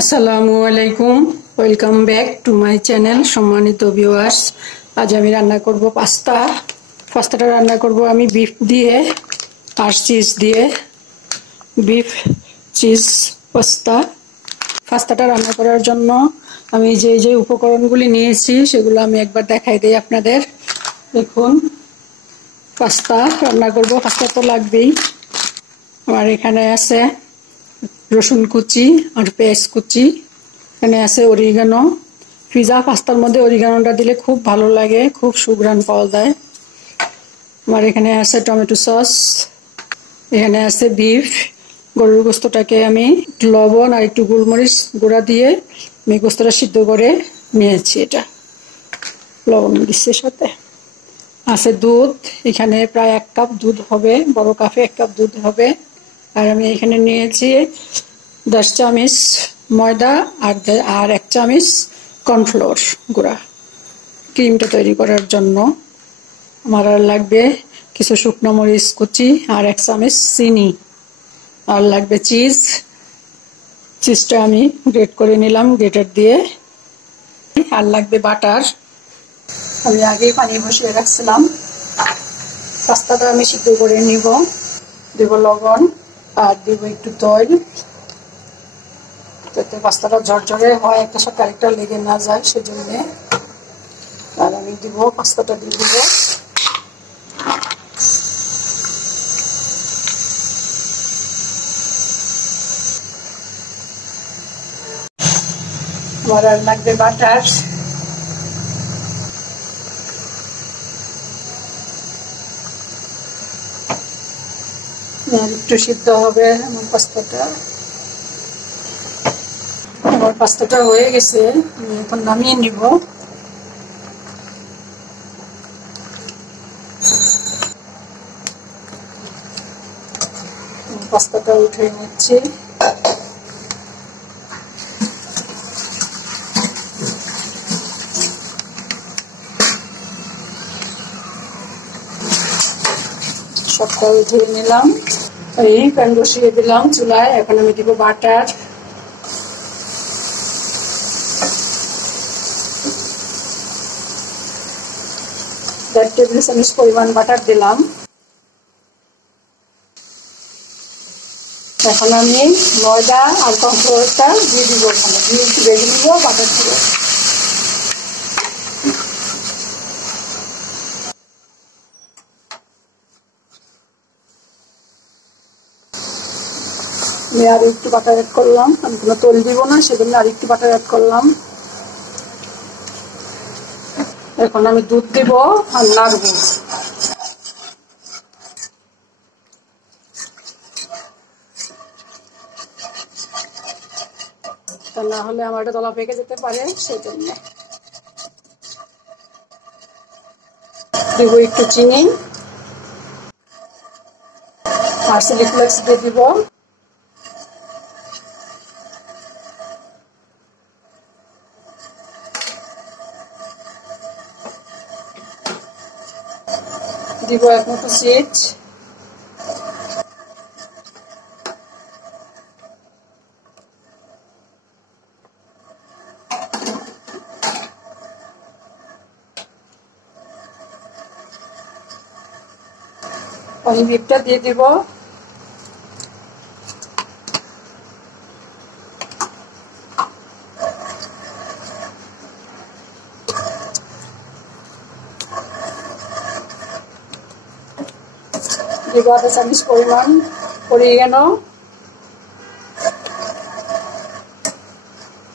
আসসালামু আলাইকুম, welcome back to my channel. সম্মানিত ভিউয়ার্স, আজ আমি রান্না করব পাস্তাটা রান্না করব আমি বিফ দিয়ে আর চিজ দিয়ে। বিফ চিজ পাস্তাটা রান্না করার জন্য আমি যে উপকরণগুলি নিয়েছি সেগুলো আমি একবার দেখাই দিই আপনাদের। দেখুন, পাস্তা রান্না করব, পাস্তা তো লাগবেই। আর এখানে আছে রসুন কুচি আর পেঁয়াজ কুচি, এখানে আছে অরিগানো। পিজা পাস্তার মধ্যে অরিগানোটা দিলে খুব ভালো লাগে, খুব সুঘ্রাণ পাওয়া যায়। আর এখানে আছে টমেটো সস, এখানে আছে বিফ। গরুর গোস্তটাকে আমি লবণ আর একটু গোলমরিচ গুঁড়া দিয়ে আমি গোস্তটা সিদ্ধ করে নিয়েছি। এটা লবণ দিচ্ছে, সাথে আছে দুধ। এখানে প্রায় 1 কাপ দুধ হবে, বড় কাপে 1 কাপ দুধ হবে। আর আমি এখানে নিয়েছি 10 চামচ ময়দা আর 1 চামচ কর্নফ্লোর গুঁড়া ক্রিমটা তৈরি করার জন্য। আমার আর লাগবে কিছু শুকনো মরিচ কুচি আর 1 চামচ চিনি। আর লাগবে চিজটা আমি গ্রেট করে নিলাম গ্রেটার দিয়ে। আর লাগবে বাটার। আমি আগেই পানি বসিয়ে রাখছিলাম। পাস্তাটা আমি সিদ্ধ করে নিব। দেব লবণ আর দেব একটু তৈল, যাতে পাস্তাটা ঝরঝরে হয়, একটা সাথে আরেকটা লেগে না যায় সেজন্য। আর আমি দিব পাস্তাটা দিয়ে দিব। আমার আর লাগবে বাটার। একটু সিদ্ধ হবে আমার পাস্তাটা। আমার পাস্তাটা হয়ে গেছে, আমি এখন নামিয়ে নিব। পাস্তাটা উঠে নিচ্ছি। সবটা উঠিয়ে নিলাম। এই প্যান বসিয়ে দিলাম চুলায়। এখন আমি দিব বাটার। 1 টেবিল চামচ পরিমাণ বাটার দিলাম। এখন আমি ময়দা আর কর্নফ্লোরটা দিয়ে দিব। ওখানে দিয়ে একটু ভেজে নিব বাটার দিয়ে। আমি আর একটু বাটার অ্যাড করলাম। আমি কোনো তেল দিব না, সেজন্য আর একটু বাটার অ্যাড করলাম। এখন আমি দুধ দিব আর নাড়ব। তা না হলে আমার এটা তলা পেকে যেতে পারে, সেই জন্য দিব একটু চিনি আর চিলি ফ্লেক্স দিয়ে দিব। দিব 1 মুঠো চিজ। আমি বিফটা দিয়ে দিব। দিব 1/2 চামচ পরিমাণ অরিগানো।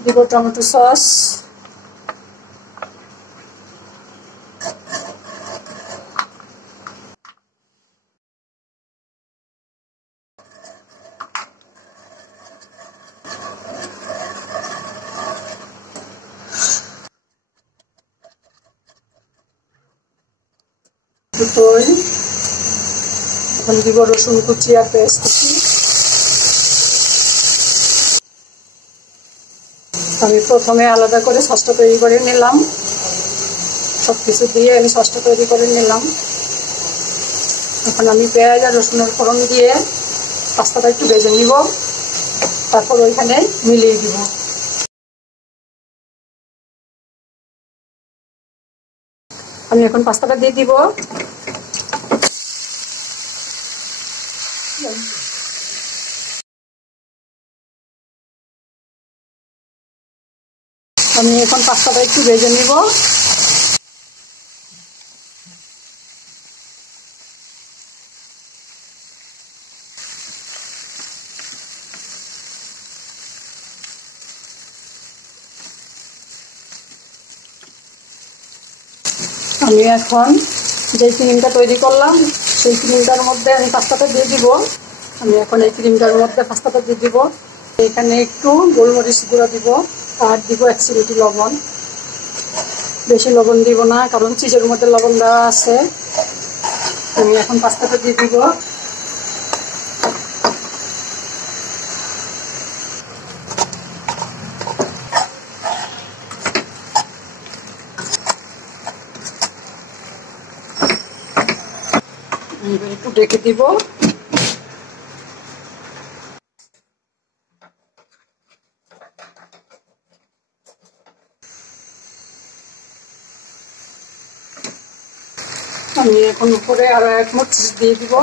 দিব টমেটো সস। তৈল। এখন দিব রসুন কুচি আর পেঁয়াজ কুচি। আমি প্রথমে আলাদা করে সসটা তৈরি করে নিলাম। সবকিছু দিয়ে আমি সসটা তৈরি করে নিলাম। এখন আমি পেঁয়াজ আর রসুনের ফোড়ন দিয়ে পাস্তাটা একটু ভেজে নিব, তারপর ওইখানে মিলিয়ে দিব। আমি এখন পাস্তাটা দিয়ে দিব। আমি এখন পাস্তাটা একটু ভেজে নিব। আমি এখন যে ক্রিমটা তৈরি করলাম সেই ক্রিমটার মধ্যে আমি পাস্তাটা দিয়ে দিব। আমি এখন এই ক্রিমটার মধ্যে পাস্তাটা দিয়ে দিব। এখানে একটু গোলমরিচ গুঁড়া দিব আর দিব 1 চিমটি লবণ। বেশি লবণ দিব না, কারণ চিজের মধ্যে লবণ দেওয়া আছে। আমি এখন পাস্তাটা দিয়ে দিব। একটু ঢেকে দিব। আমি এখন উপরে আরো 1 মুঠ চিজ দিয়ে দিব।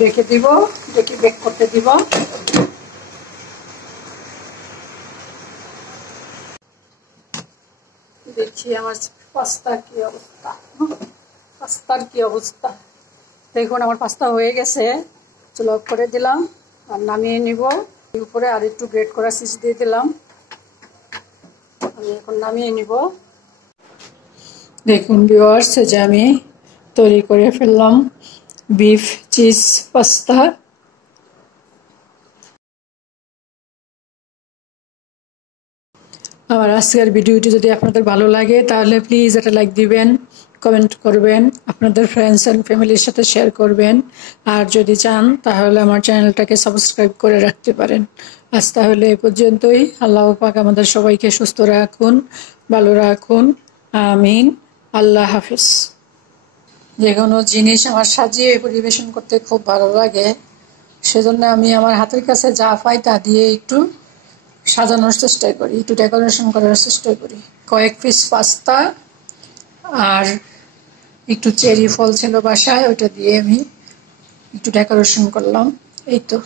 ঢেকে দিব, ঢেকে বেক করতে দিব। দেখি আমার পাস্তার কি অবস্থা। দেখুন আমার পাস্তা হয়ে গেছে। চুলা অফ করে দিলাম আর নামিয়ে নিব। উপরে আর একটু গ্রেট করা চিজ দিয়ে দিলাম। আমি এখন নামিয়ে নিব। দেখুন ভিউয়ার্স, যে আমি তৈরি করে ফেললাম বিফ চিজ পাস্তা। আমার আজকের ভিডিওটি যদি আপনাদের ভালো লাগে তাহলে প্লিজ একটা লাইক দিবেন, কমেন্ট করবেন, আপনাদের ফ্রেন্ডস অ্যান্ড ফ্যামিলির সাথে শেয়ার করবেন। আর যদি চান তাহলে আমার চ্যানেলটাকে সাবস্ক্রাইব করে রাখতে পারেন। আজ তাহলে এ পর্যন্তই। আল্লাহ পাক আমাদের সবাইকে সুস্থ রাখুন, ভালো রাখুন, আমিন। আল্লাহ হাফিজ। যে কোনো জিনিস আমার সাজিয়ে পরিবেশন করতে খুব ভালো লাগে, সেজন্য আমি আমার হাতের কাছে যা পাই তা দিয়ে একটু সাজানোর চেষ্টা করি, একটু ডেকোরেশন করার চেষ্টা করি। কয়েক পিস পাস্তা আর একটু চেরি ফল ছিল বাসায়, ওটা দিয়ে আমি একটু ডেকোরেশন করলাম, এই তো।